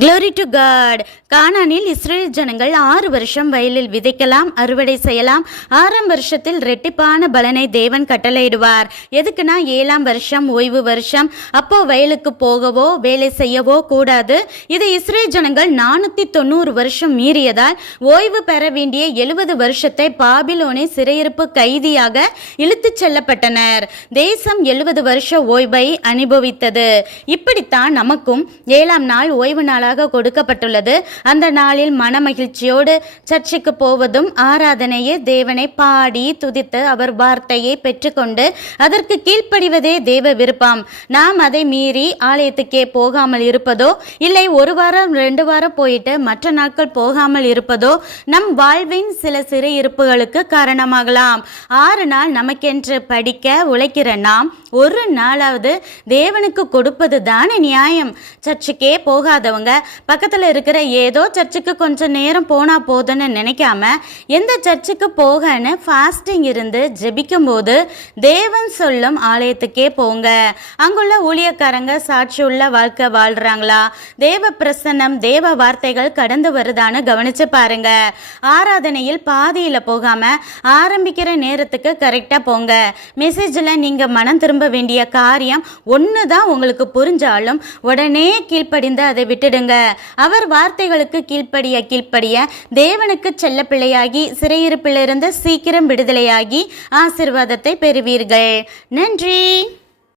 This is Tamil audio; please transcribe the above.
க்ளோரி டு காட் கானானில் இஸ்ரேல் ஜனங்கள் ஆறு வருஷம் வயலில் விதைக்கலாம் அறுவடை செய்யலாம். ஆறாம் வருஷத்தில் ரெட்டிப்பான பலனை தேவன் கட்டளையிடுவார். எதுக்குன்னா ஏழாம் வருஷம் ஓய்வு வருஷம். அப்போ வயலுக்கு போகவோ வேலை செய்யவோ கூடாது. இது இஸ்ரேல் ஜனங்கள் நானூற்றி தொண்ணூறு வருஷம் மீறியதால் ஓய்வு பெற வேண்டிய எழுபது வருஷத்தை பாபிலோனை சிறையிருப்பு கைதியாக இழுத்துச் செல்லப்பட்டனர். தேசம் எழுபது வருஷ ஓய்வை அனுபவித்தது. இப்படித்தான் நமக்கும் ஏழாம் நாள் ஓய்வு நாள் நாளாக கொடுக்கப்பட்டுள்ளது. அந்த நாளில் மனமகிழ்ச்சியோடு சர்ச்சுக்கு போவதும் ஆராதனையே தேவனை பாடி துதித்து அவர் வார்த்தையை பெற்றுக்கொண்டு அதற்கு கீழ்ப்படிவதே தேவ விருப்பம். நாம் அதை மீறி ஆலயத்துக்கே போகாமல் இருப்பதோ இல்லை ஒரு வாரம் ரெண்டு வாரம் போயிட்டு மற்ற நாட்கள் போகாமல் இருப்பதோ நம் வாழ்வின் சில சிறு இருப்புகளுக்கு காரணமாகலாம். ஆறு நாள் நமக்கென்று படிக்க உழைக்கிற நாம் ஒரு நாளாவது தேவனுக்கு கொடுப்பது தானே நியாயம். சர்ச்சுக்கே போகாதவங்க பக்கத்தில் இருக்கிற ஏதோ சர்ச்சுக்கு கொஞ்சம் நேரம் போனால் போதுன்னு நினைக்காம எந்த சர்ச்சுக்கு போகன்னு ஃபாஸ்டிங் இருந்து ஜெபிக்கும் போது தேவன் சொல்லும் ஆலயத்துக்கே போங்க. அங்குள்ள ஊழியக்காரங்க சாட்சியுள்ள வாழ்க்கை வாழ்றாங்களா? தேவ பிரசன்னம் தேவ வார்த்தைகள் கடந்து வருதான்னு கவனிச்சு பாருங்க. ஆராதனையில் பாதியில் போகாம ஆரம்பிக்கிற நேரத்துக்கு கரெக்டாக போங்க. மெசேஜில் நீங்கள் மனம் திரும்ப வேண்டிய காரியம் ஒன்று தான் உங்களுக்கு புரிஞ்சாலும் உடனே கீழ்ப்படிந்து அதை விட்டுடுங்க. அவர் வார்த்தைகளுக்கு கீழ்ப்படிய கீழ்ப்படிய தேவனுக்கு செல்ல பிள்ளையாகி சிறையிருப்பிலிருந்து சீக்கிரம் விடுதலையாகி ஆசிர்வாதத்தை பெறுவீர்கள். நன்றி.